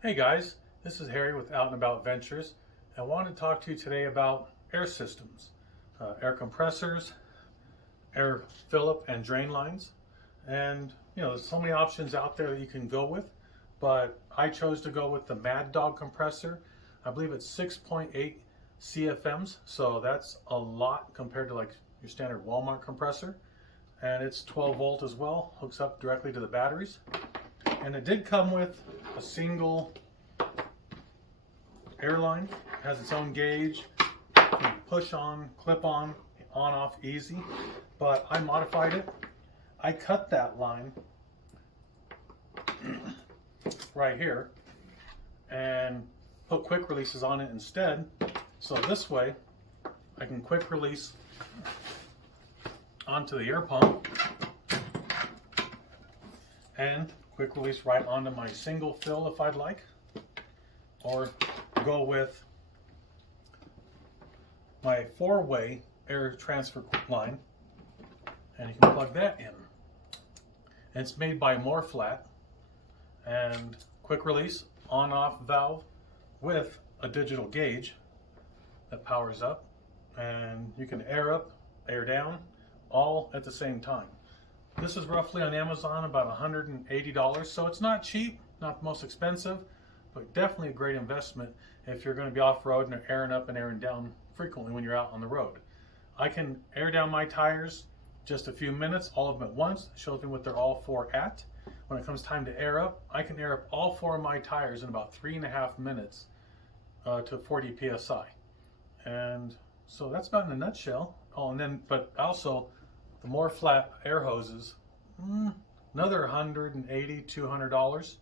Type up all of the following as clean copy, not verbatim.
Hey guys, this is Harry with Out and About Ventures. I want to talk to you today about air systems, air compressors, air fill-up and drain lines. And there's so many options out there that you can go with, but I chose to go with the Mad Dog compressor. I believe it's 6.8 CFMs, so that's a lot compared to like your standard Walmart compressor. And it's 12 volt as well, hooks up directly to the batteries. And it did come with a single airline, has its own gauge, you can push on, clip on off easy, but I modified it. I cut that line right here and put quick releases on it instead. So this way I can quick release onto the air pump and quick release right onto my single fill if I'd like, or go with my 4-way air transfer line, and you can plug that in. And it's made by MorrFlate, and quick release on off valve with a digital gauge that powers up, and you can air up, air down, all at the same time. This is roughly on Amazon about $180, so it's not cheap, not the most expensive, but definitely a great investment if you're going to be off-road and airing up and airing down frequently when you're out on the road. I can air down my tires just a few minutes, all of them at once. It shows me what they're all four at. When it comes time to air up, I can air up all 4 of my tires in about 3.5 minutes to 40 psi. And so that's about in a nutshell. Oh, and then, but also the MorrFlate air hoses, another $180, $200,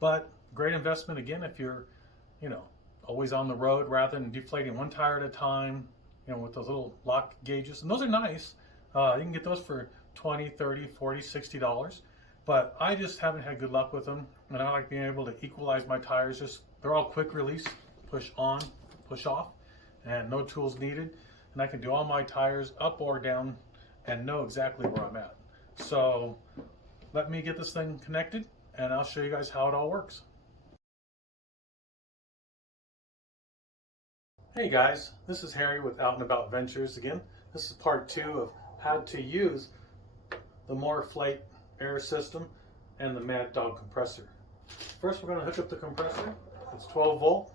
but great investment again if you're, always on the road rather than deflating one tire at a time, with those little lock gauges. And those are nice. You can get those for $20, $30, $40, $60, but I just haven't had good luck with them. And I like being able to equalize my tires. They're all quick release, push on, push off, and no tools needed. And I can do all my tires up or down and know exactly where I'm at. So let me get this thing connected and I'll show you guys how it all works. Hey guys, this is Harry with Out and About Ventures again. This is part 2 of how to use the MorrFlate air system and the Mad Dog compressor. First we're going to hook up the compressor. It's 12 volt.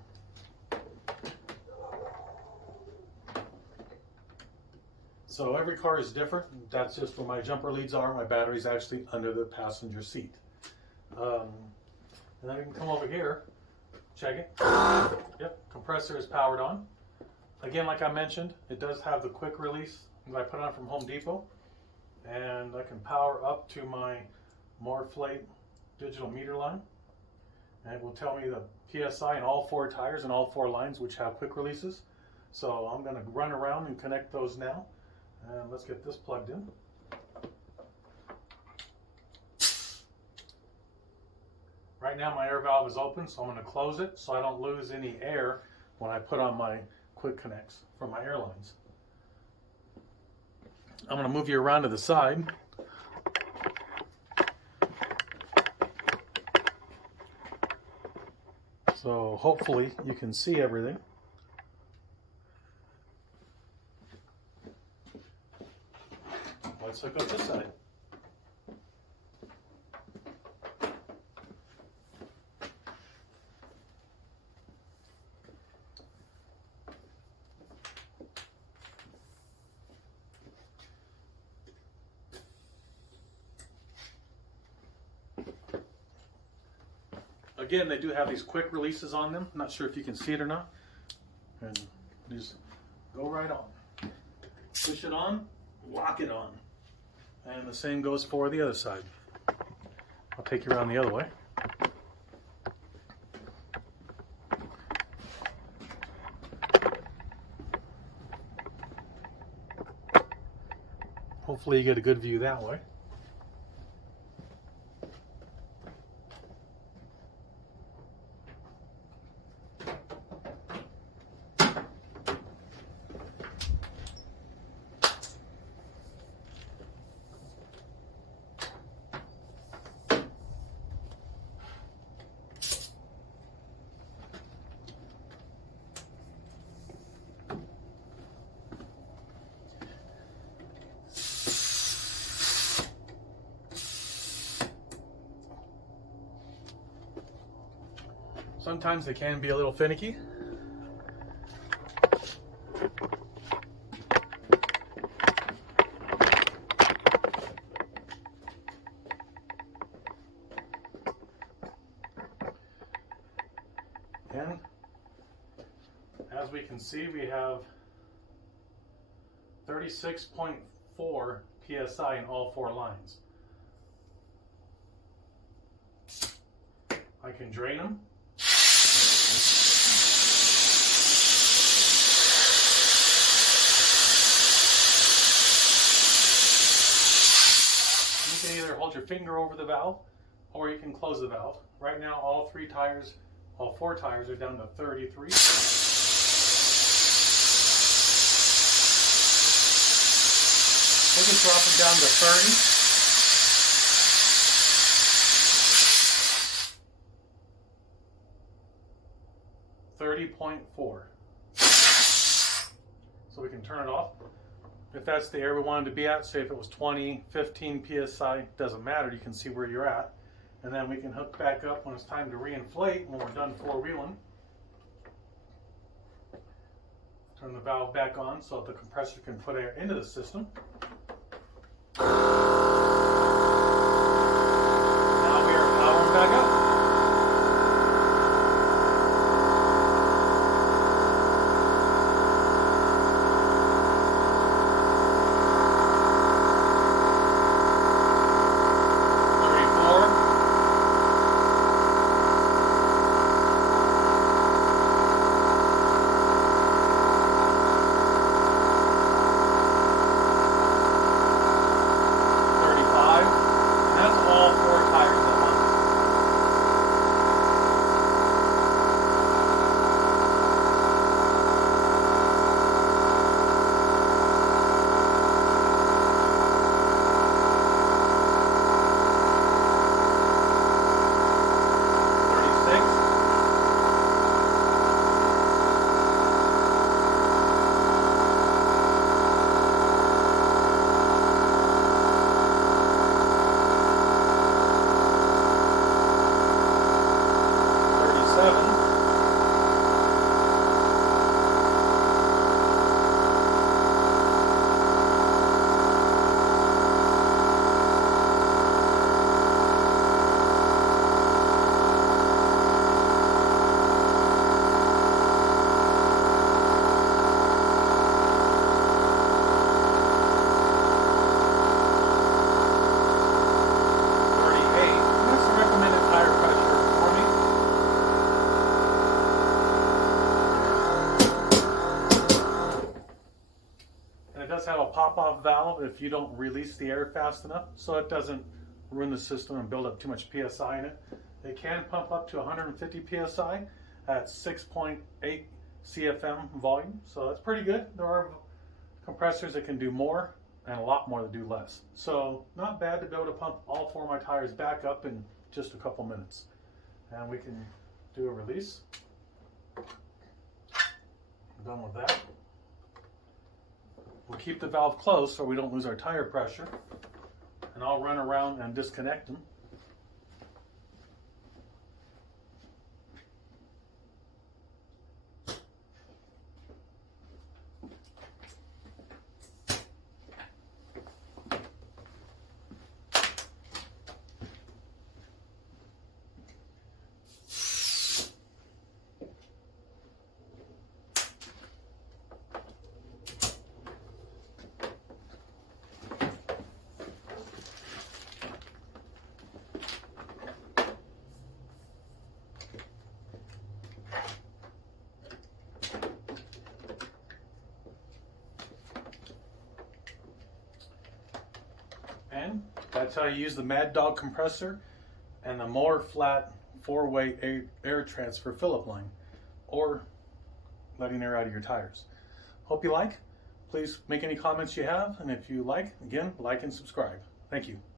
So every car is different. That's just where my jumper leads are. My battery's actually under the passenger seat. And then we can come over here, check it. Yep, compressor is powered on. Again, like I mentioned, it does have the quick release that I put on from Home Depot. And I can power up to my MorrFlate digital meter line. And it will tell me the PSI in all 4 tires and all 4 lines which have quick releases. So I'm going to run around and connect those now. And let's get this plugged in. Right now my air valve is open, so I'm going to close it so I don't lose any air when I put on my quick connects from my airlines. I'm going to move you around to the side. So hopefully you can see everything. Let's hook up this side. Again, they do have these quick releases on them. I'm not sure if you can see it or not. And just go right on. Push it on, lock it on. And the same goes for the other side. I'll take you around the other way. Hopefully you get a good view that way. Sometimes they can be a little finicky. And as we can see, we have 36.4 psi in all 4 lines. I can drain them. You can either hold your finger over the valve or you can close the valve. Right now all 4 tires are down to 33. We can drop them down to 30. 30.4. So we can turn it off. If that's the air we wanted to be at, say if it was 20, 15 psi, doesn't matter, you can see where you're at. And then we can hook back up when it's time to reinflate when we're done 4-wheeling. Turn the valve back on so the compressor can put air into the system. Now we are powering back up. Have a pop-off valve if you don't release the air fast enough, so it doesn't ruin the system and build up too much psi in it. It can pump up to 150 psi at 6.8 CFM volume, so that's pretty good. There are compressors that can do more and a lot more that do less, so not bad to be able to pump all 4 of my tires back up in just a couple minutes. And we can do a release. Done with that. We'll keep the valve closed so we don't lose our tire pressure, and I'll run around and disconnect them. And that's how you use the Mad Dog compressor and the MorrFlate 4-way air transfer fill-up line, or letting air out of your tires. Hope you like. Please make any comments you have, and if you like, again, like and subscribe. Thank you.